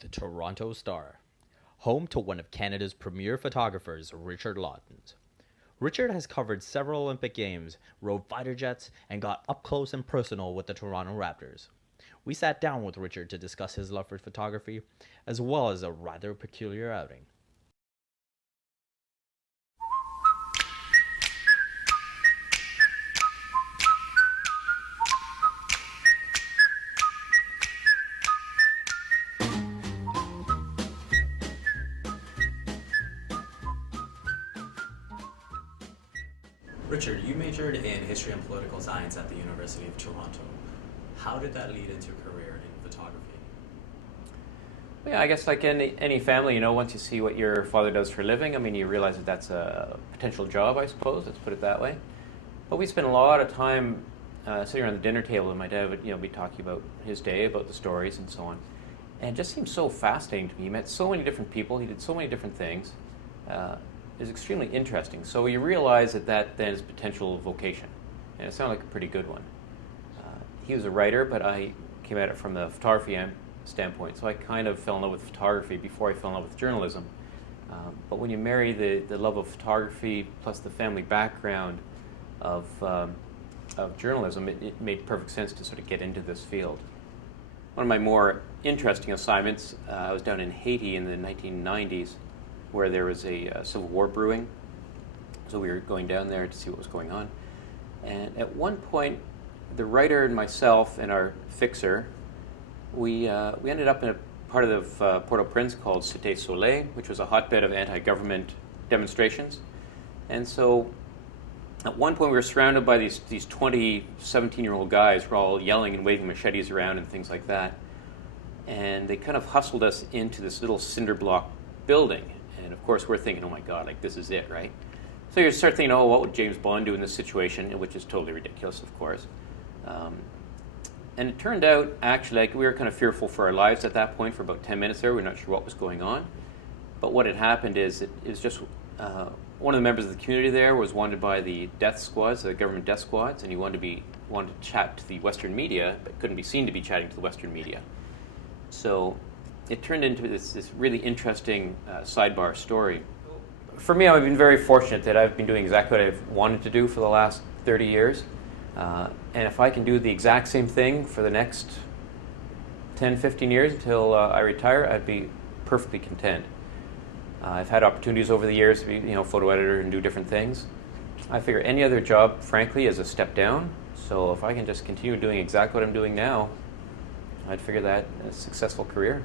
The Toronto Star, home to one of Canada's premier photographers, Richard Lawton. Richard has covered several Olympic Games, rode fighter jets, and got up close and personal with the Toronto Raptors. We sat down with Richard to discuss his love for photography, as well as a rather peculiar outing. Richard, you majored in history and political science at the University of Toronto. How did that lead into a career in photography? Yeah, I guess like any family, once you see what your father does for a living, you realize that that's a potential job, I suppose. Let's put it that way. But we spent a lot of time sitting around the dinner table, and my dad would, be talking about his day, about the stories, and so on. And it just seemed so fascinating to me. He met so many different people. He did so many different things. It was extremely interesting. So you realize that then is a potential vocation, and it sounded like a pretty good one. He was a writer, but I came at it from the photography standpoint. So I kind of fell in love with photography before I fell in love with journalism. But when you marry the love of photography plus the family background of journalism, it made perfect sense to sort of get into this field. One of my more interesting assignments, I was down in Haiti in the 1990s, where there was a civil war brewing. So we were going down there to see what was going on. And at one point, the writer and myself and our fixer, we ended up in a part of Port-au-Prince called Cité Soleil, which was a hotbed of anti-government demonstrations. And so at one point we were surrounded by these 20, 17-year-old guys who were all yelling and waving machetes around and things like that. And they kind of hustled us into this little cinder block building. And of course we're thinking, oh my God, like this is it, right? So you start thinking, oh, what would James Bond do in this situation? Which is totally ridiculous, of course. And it turned out, actually, like we were kind of fearful for our lives at that point for about 10 minutes there. We were not sure what was going on. But what had happened is it was just one of the members of the community there was wanted by the death squads, the government death squads, and he wanted to chat to the Western media, but couldn't be seen to be chatting to the Western media. So it turned into this really interesting sidebar story. For me, I've been very fortunate that I've been doing exactly what I've wanted to do for the last 30 years. And if I can do the exact same thing for the next 10, 15 years until I retire, I'd be perfectly content. I've had opportunities over the years to be, photo editor and do different things. I figure any other job, frankly, is a step down. So if I can just continue doing exactly what I'm doing now, I'd figure that a successful career.